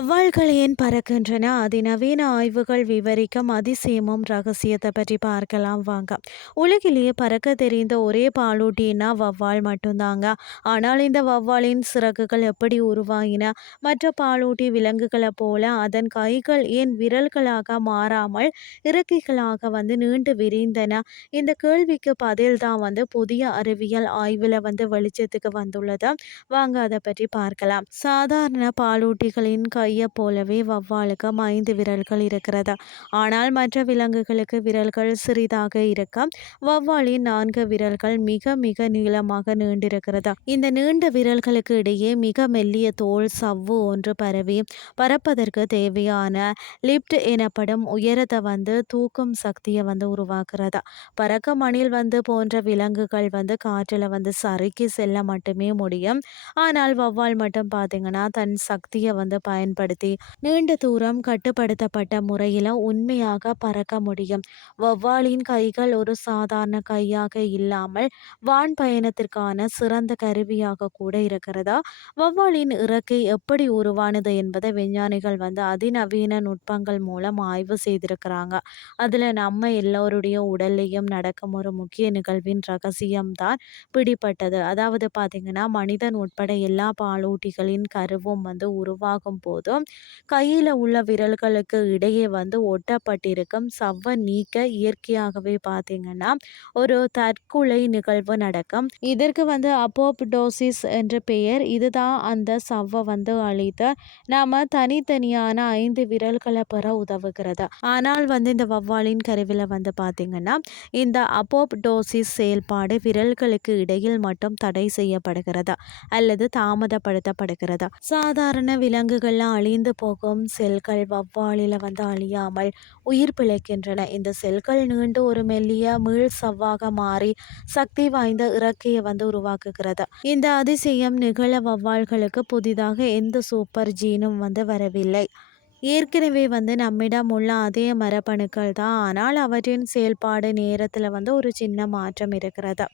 கைகள் ஏன் பறக்கின்றன? அதிநவீன ஆய்வுகள் விவரிக்கும் அதிசயமும் ரகசியத்தை பற்றி பார்க்கலாம் வாங்க. உலகிலேயே பறக்க தெரிந்த ஒரே பாலூட்டினா வவ்வால் மட்டும்தாங்க. ஆனால் இந்த வவ்வாலின் சிறகுகள் எப்படி உருவாகின? மற்ற பாலூட்டி விலங்குகளை போல அதன் கைகள் ஏன் விரல்களாக மாறாமல் இறக்கைகளாக வந்து நீண்டு விரிந்தன? இந்த கேள்விக்கு பதில் தான் வந்து புதிய அறிவியல் ஆய்வில் வந்து வெளிச்சத்துக்கு வந்துள்ளது. வாங்க அதை பற்றி பார்க்கலாம். சாதாரண பாலூட்டிகளின் கையை போலவே வவ்வாலுக்கு ஐந்து விரல்கள் இருக்கிறது? ஆனால் மற்ற விலங்குகளுக்கு விரல்கள் சிறிதாக இருக்க வவ்வாலின் நான்கு விரல்கள் மிக மிக நீளமாக நீண்டிருக்கிறது? இந்த நீண்ட விரல்களுக்கு இடையே மிக மெல்லிய தோல் சவ்வு ஒன்று பரவி பறப்பதற்கு தேவையான லிப்ட் எனப்படும் உயரத்தை வந்து தூக்கும் சக்தியை வந்து உருவாக்குறது? பறக்க மணில் வந்து போன்ற விலங்குகள் வந்து காற்றில் வந்து சறுக்கி செல்ல மட்டுமே முடியும். ஆனால் வவ்வால் மட்டும் பார்த்தீங்கன்னா தன் சக்தியை வந்து பயன்படுத்த நீண்ட தூரம் கட்டுப்படுத்தப்பட்ட முறையில் உண்மையாக பறக்க முடியும். வௌவாலின் கைகள் ஒரு சாதாரண கையாக இல்லாமல் வான் பயணத்திற்கான சிறந்த கருவியாக கூட இருக்கிறதா? வௌவாலின் இறக்கை எப்படி உருவானது என்பதை விஞ்ஞானிகள் வந்து அதிநவீன நுட்பங்கள் மூலம் ஆய்வு செய்திருக்கிறாங்க. அதில் நம்ம எல்லோருடைய உடல்லையும் நடக்கும் ஒரு முக்கிய நிகழ்வின் ரகசியம்தான் பிடிப்பட்டது அதாவது பார்த்தீங்கன்னா மனிதன் உட்பட எல்லா பாலூட்டிகளின் கருவும் வந்து உருவாகும் போது போதும். கையில் உள்ள விரல்களுக்கு இடையே வந்து ஒட்டப்பட்டிருக்கும் சவ்வை நீக்க இயற்கையாகவே பார்த்தீங்கன்னா ஒரு தற்கொலை நிகழ்வு நடக்கும். இதற்கு வந்து அப்போப்டோசிஸ் என்ற பெயர். இதுதான் அந்த சவ்வை வந்து அழித்த நாம தனித்தனியான ஐந்து விரல்களை பெற உதவுகிறது. ஆனால் வந்து இந்த வவ்வாலின் கருவில் வந்து பார்த்தீங்கன்னா இந்த அப்போப்டோசிஸ் செயல்பாடு விரல்களுக்கு இடையில் மட்டும் தடை செய்யப்படுகிறது அல்லது தாமதப்படுத்தப்படுகிறது. சாதாரண விலங்குகள்லாம் அழிந்து போகும். செல்கள் வவ்வாலில் வந்து அழியாமல் உயிர் பிழைக்கின்றன. இந்த செல்கள் நீண்டு ஒரு மெல்லிய மீள் சவ்வாக மாறி சக்தி வாய்ந்த இறக்கையை வந்து உருவாக்குகிறது. இந்த அதிசயம் நிகழ வவ்வால்களுக்கு புதிதாக எந்த சூப்பர் ஜீனும் வந்து வரவில்லை. ஏற்கனவே வந்து நம்மிடம் உள்ள அதே மரபணுக்கள் தான். ஆனால் அவற்றின் செயல்பாடு நேரத்தில் வந்து ஒரு சின்ன மாற்றம் இருக்கிறது.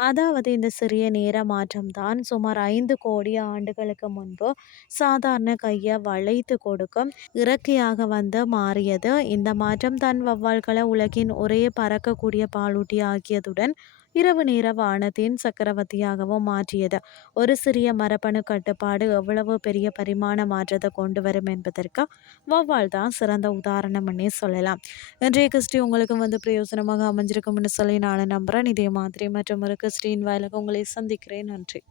அதாவது இந்த சிறிய நேர மாற்றம் தான் சுமார் ஐந்து கோடி ஆண்டுகளுக்கு முன்பு சாதாரண கையை வளைத்து கொடுக்கும் இறக்கையாக வந்து மாறியது. இந்த மாற்றம் தன் வவ்வால்களை உலகின் ஒரே பறக்கக்கூடிய பாலூட்டி ஆகியதுடன் இரவு நேர வானத்தின் சக்கரவர்த்தியாகவும் மாற்றியது. ஒரு சிறிய மரபணு கட்டுப்பாடு எவ்வளவு பெரிய பரிமாண மாற்றத்தை கொண்டு வரும் என்பதற்கு வௌவால் தான் சிறந்த உதாரணம்னே சொல்லலாம். இன்றைய கிறிஸ்டி உங்களுக்கு வந்து பிரயோசனமாக அமைஞ்சிருக்கும்னு சொல்லி நான் நம்புகிறேன் இதே மாதிரி மற்றும் ஒரு கிறிஸ்டின் வாயிலாக உங்களை சந்திக்கிறேன். நன்றி.